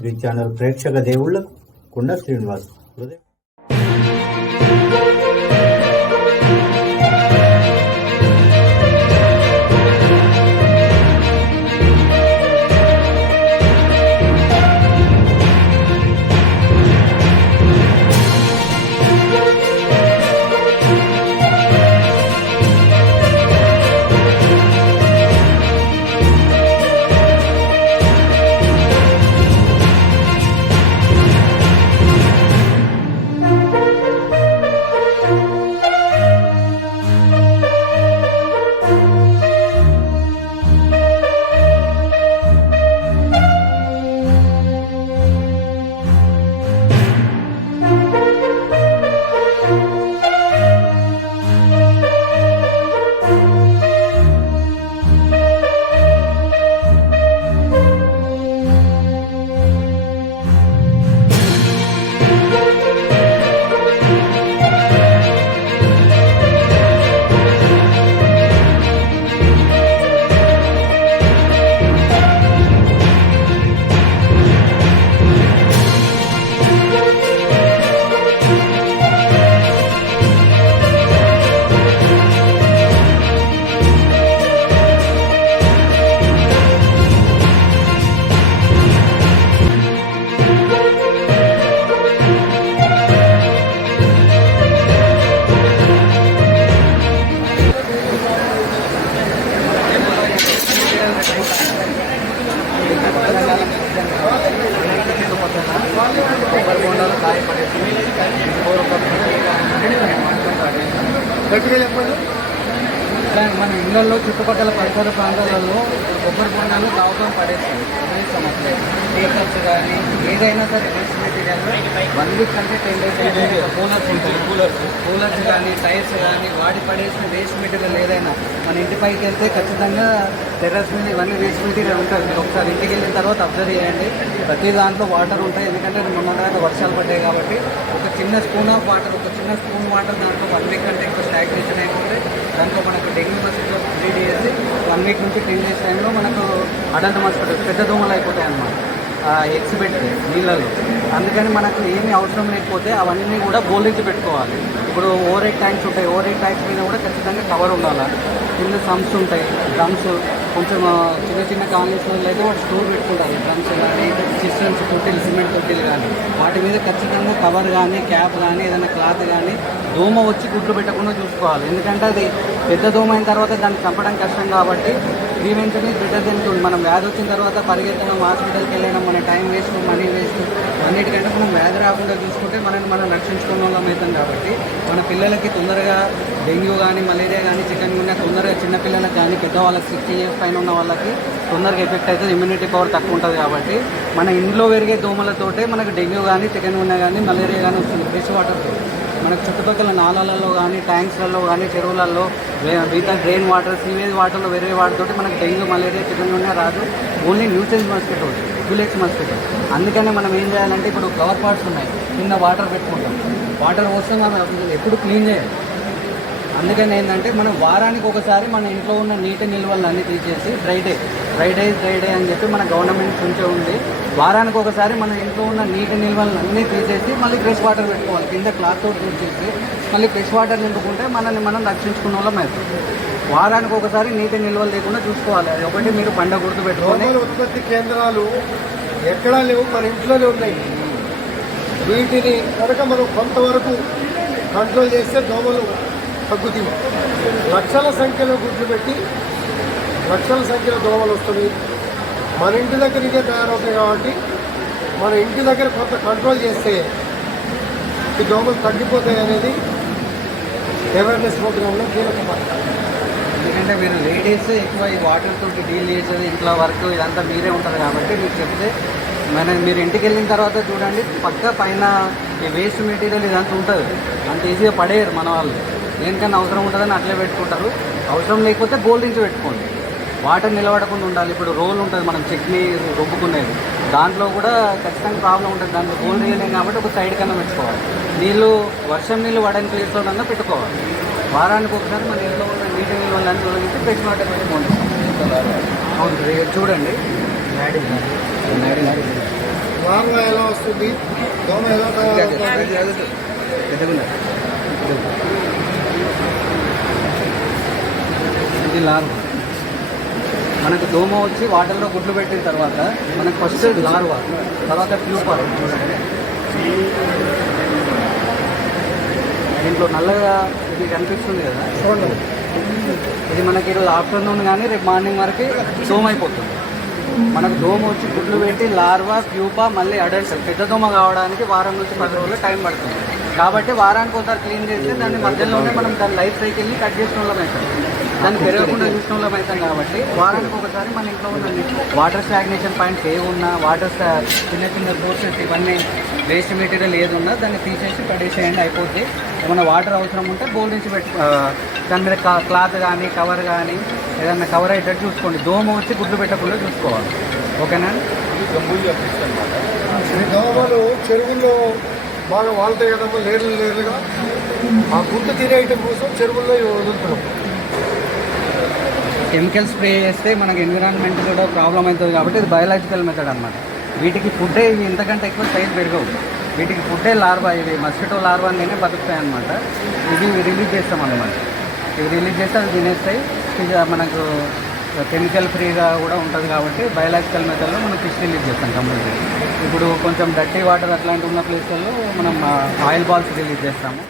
Three channel ప్రేక్షక దేవుళ్ళకు కుండ శ్రీనివాస్. ¿Ves que le? మన ఇళ్ళలో చుట్టుపక్కల పరిసర ప్రాంతాలలో కొబ్బరి బొండాలు దావకం పడేస్తుంది అదే సమస్య. టీషర్ట్స్ కానీ ఏదైనా సరే వేస్ట్ మెటీరియల్ వన్ వీక్ అంటే టెన్ డేస్ కూలర్స్ ఉంటాయి కూలర్స్ కూలర్స్ కానీ టైర్స్ కానీ వాడి పడేసిన వేస్ట్ మెటీరియల్ ఏదైనా మన ఇంటిపైకి వెళ్తే ఖచ్చితంగా టెర్రస్ మీద ఇవన్నీ వేస్ట్ మెటీరియల్ ఉంటుంది మీరు ఒకసారి ఇంటికి వెళ్ళిన తర్వాత అబ్జర్వ్ చేయండి. ప్రతి దాంట్లో వాటర్ ఉంటాయి. ఎందుకంటే మొన్న దాకా వర్షాలు పడ్డాయి కాబట్టి ఒక చిన్న స్పూన్ ఆఫ్ వాటర్ ఒక చిన్న స్పూన్ వాటర్ దాంట్లో వన్ వీక్ కంటే ఎక్కువ స్టాగ్నేషన్ అయిపోతే దాంట్లో మనకు డెంగ్యూ మస్కిటో స్ప్రెడ్ చేసి వన్ వీక్ నుంచి టెన్ డేస్ టైంలో మనకు అడంత మస్కిటో పెద్ద దోమలు అయిపోతాయి అన్నమాట. ఎగ్స్ పెట్టి నీళ్ళలో. అందుకని మనకు ఏమీ అవసరం లేకపోతే అవన్నీ కూడా బోలించి పెట్టుకోవాలి. ఇప్పుడు ఓవర్ ఎయిట్ ట్యాంక్స్ ఉంటాయి. ఓవర్ ఎయిట్ ట్యాంక్స్ మీద కూడా ఖచ్చితంగా కవర్ ఉండాలి. కింద సమ్స్ ఉంటాయి డ్రమ్స్. కొంచెం చిన్న చిన్న కాలనీస్ అయితే వాడు స్టోర్ పెట్టుకుంటారు. డ్రమ్స్ కానీ సిస్టమ్స్ తొట్టిలు సిమెంట్ తొట్టిలు కానీ. వాటి మీద ఖచ్చితంగా కవర్ కానీ క్యాప్ కానీ ఏదైనా క్లాత్ కానీ దోమ వచ్చి గుడ్లు పెట్టకుండా చూసుకోవాలి. ఎందుకంటే అది పెద్ద దోమ అయిన తర్వాత దాన్ని చంపడం కష్టం కాబట్టి ఈ వెంటనే డిటర్జెంట్ మనం వ్యాధి వచ్చిన తర్వాత పరిగెత్తడం హాస్పిటల్కి వెళ్ళడం మన టైం వేస్ట్ మనీ వేస్ట్ అన్నిటికంటే మనం వ్యాధి రాకుండా చూసుకుంటే మనల్ని మనం రక్షించుకున్న వాళ్ళం అవుతాం కాబట్టి మన పిల్లలకి తొందరగా డెంగ్యూ కానీ మలేరియా కానీ చికెన్ గున్యా తొందరగా చిన్నపిల్లలకు కానీ పెద్దవాళ్ళకి సిక్స్టీ ఇయర్స్ పైన ఉన్న వాళ్ళకి తొందరగా ఎఫెక్ట్ అవుతుంది ఇమ్యూనిటీ పవర్ తక్కువ ఉంటుంది కాబట్టి మన ఇంట్లో పెరిగే దోమలతోటే మనకు డెంగ్యూ కానీ చికెన్ గున్యా కానీ మలేరియా కానీ వస్తుంది. ఫ్రెష్ వాటర్ మనకు చుట్టుపక్కల నాళాలలో కానీ ట్యాంక్స్లలో కానీ చెరువులలో మిగతా డ్రైన్ వాటర్ సీవేజ్ వాటర్లో వేరే వాటితోటి మనకు డెంగ్యూ మలేరియా చికెన్ రాదు. Only nuisance mosquito village mosquito అందుకనే మనం ఏం చేయాలంటే ఇప్పుడు కవర్ పార్ట్స్ ఉన్నాయి కింద వాటర్ పెట్టుకుంటాం. వాటర్ వస్తే మనం ఎప్పుడు క్లీన్ చేయాలి అందుకని ఏంటంటే మనం వారానికి ఒకసారి మన ఇంట్లో ఉన్న నీటి నిల్వలన్నీ తీసేసి డ్రై డే రైడే డే అని చెప్పి మన గవర్నమెంట్ నుంచే ఉంది. వారానికి ఒకసారి మన ఇంట్లో ఉన్న నీటి నిల్వలను అన్నీ తీసేసి మళ్ళీ ఫ్రెష్ వాటర్ పెట్టుకోవాలి. కింద క్లాత్ తోటి తీసేసి మళ్ళీ ఫ్రెష్ వాటర్ నింపుకుంటే మనల్ని మనం రక్షించుకున్న వాళ్ళం అవుతుంది వారానికి ఒకసారి నీటి నిల్వలు లేకుండా చూసుకోవాలి. అది ఒకటి మీరు పండగ గుర్తు పెట్టుకొని. ఉత్పత్తి కేంద్రాలు ఎక్కడా లేవు మన ఇంట్లోనే ఉన్నాయి. వీటిని కనుక మనం కొంతవరకు కంట్రోల్ చేస్తే దోమలు తగ్గుతాయి. లక్షల సంఖ్యలో గుర్తుపెట్టి లక్షల సంఖ్యలో దోమలు వస్తున్నాయి. మన ఇంటి దగ్గర ఇదే తయారవుతాయి కాబట్టి మన ఇంటి దగ్గర కొంత కంట్రోల్ చేస్తే ఈ దోమలు తగ్గిపోతాయి అనేది అవేర్నెస్ ప్రోగ్రాంలో కీలక పాత్ర. ఎందుకంటే మీరు లేడీస్ ఎక్కువ ఈ వాటర్ తోటి డీల్ చేసేది ఇంట్లో వర్క్ ఇదంతా మీరే ఉంటారు కాబట్టి మీరు చెప్తే మన మీరు ఇంటికి వెళ్ళిన తర్వాత చూడండి పక్క పైన ఈ వేస్ట్ మెటీరియల్ ఇదంతా ఉంటుంది. అంత ఈజీగా పడేయరు మన వాళ్ళు. దేనికన్నా అవసరం ఉంటుందని అట్లే పెట్టుకుంటారు. అవసరం లేకపోతే బోల్డ్ నుంచి పెట్టుకోండి. వాటర్ నిలబడకుండా ఉండాలి. ఇప్పుడు రోల్ ఉంటుంది మనం చట్నీ రుబ్బుకునేది. దాంట్లో కూడా ఖచ్చితంగా ప్రాబ్లం ఉంటుంది. దాంట్లో బోల్ వేయలేం కాబట్టి ఒక సైడ్ కన్నా పెట్టుకోవాలి. నీళ్ళు వర్షం నీళ్ళు పడని ప్లేస్లో కన్నా పెట్టుకోవాలి. వారానికి ఒకసారి మన ఇంట్లో ఉన్న నీటి నిల్వలన్నీ తొలగించి ఫ్రెష్ వాటర్ పెట్టుకోండి అవును చూడండి. ఎలా వస్తుంది? దోమ ఎలా ఇది లార్వా. మనకు దోమ వచ్చి వాటర్లో గుడ్లు పెట్టిన తర్వాత మనకు ఫస్ట్ లార్వా తర్వాత ప్యూపా చూడండి దీంట్లో నల్లగా ఇది కనిపిస్తుంది కదా? చూడండి. ఇది మనకి ఈరోజు ఆఫ్టర్నూన్ కానీ రేపు మార్నింగ్ వరకు దోమ అయిపోతుంది. మనకు దోమ వచ్చి గుడ్లు పెట్టి లార్వా ప్యూపా మళ్ళీ అడల్ట్ పెద్ద దోమ కావడానికి వారం నుంచి పది రోజులు టైం పడుతుంది. కాబట్టి వారానికి ఒకసారి క్లీన్ చేస్తే దాన్ని మధ్యలోనే మనం దాని లైఫ్ సైకిల్ని కట్ చేసిన వాళ్ళం అవుతాం దాన్ని పెరగకుండా చూసిన వాళ్ళం అవుతాం కాబట్టి వారానికి ఒకసారి మన ఇంట్లో ఉన్న వాటర్ స్టాగ్నేషన్ పాయింట్స్ ఏ ఉన్నా వాటర్ చిన్న చిన్న సోర్సెస్ ఇవన్నీ వేస్ట్ మెటీరియల్ ఏది ఉన్నా దాన్ని తీసేసి పడేసేయండి అయిపోద్ది ఏమైనా వాటర్ అవసరం ఉంటే బౌల్ నుంచి పెట్టు దాని మీద క్లాత్ కానీ కవర్ కానీ ఏదన్నా కవర్ అయ్యేటట్టు చూసుకోండి. దోమ వచ్చి గుడ్లు పెట్టకుండా చూసుకోవాలి. ఓకేనా? దోమలు చెరువుల్లో బాగా వాళ్తాయి కదమ్మా లేర్లు లేర్లుగా ఆ గుడ్డు తినేయటం కోసం చెరువుల్లో వదులుతున్నాం. కెమికల్ స్ప్రే చేస్తే మనకి ఎన్విరాన్మెంట్ కూడా ప్రాబ్లం అవుతుంది కాబట్టి ఇది బయలాజికల్ మెథడ్ అనమాట వీటికి ఫుడ్డే ఇవి ఇంతకంటే ఎక్కువ సైజ్ పెరగవు. వీటికి ఫుడ్డే లార్వా ఇవి మస్కిటో లార్వా అనేవి బతుకుతాయి అనమాట ఇవి రిలీజ్ చేస్తాం అనమాట ఇవి రిలీజ్ చేస్తే అవి తినేస్తాయి. మనకు కెమికల్ ఫ్రీగా కూడా ఉంటుంది కాబట్టి బయలాజికల్ మెథడ్లో మనం ఫిష్ రిలీజ్ చేస్తాం కంపల్సరీ ఇప్పుడు కొంచెం డర్టీ వాటర్ అట్లాంటి ఉన్న ప్లేస్లలో మనం ఆయిల్ బాల్స్ రిలీజ్ చేస్తాము.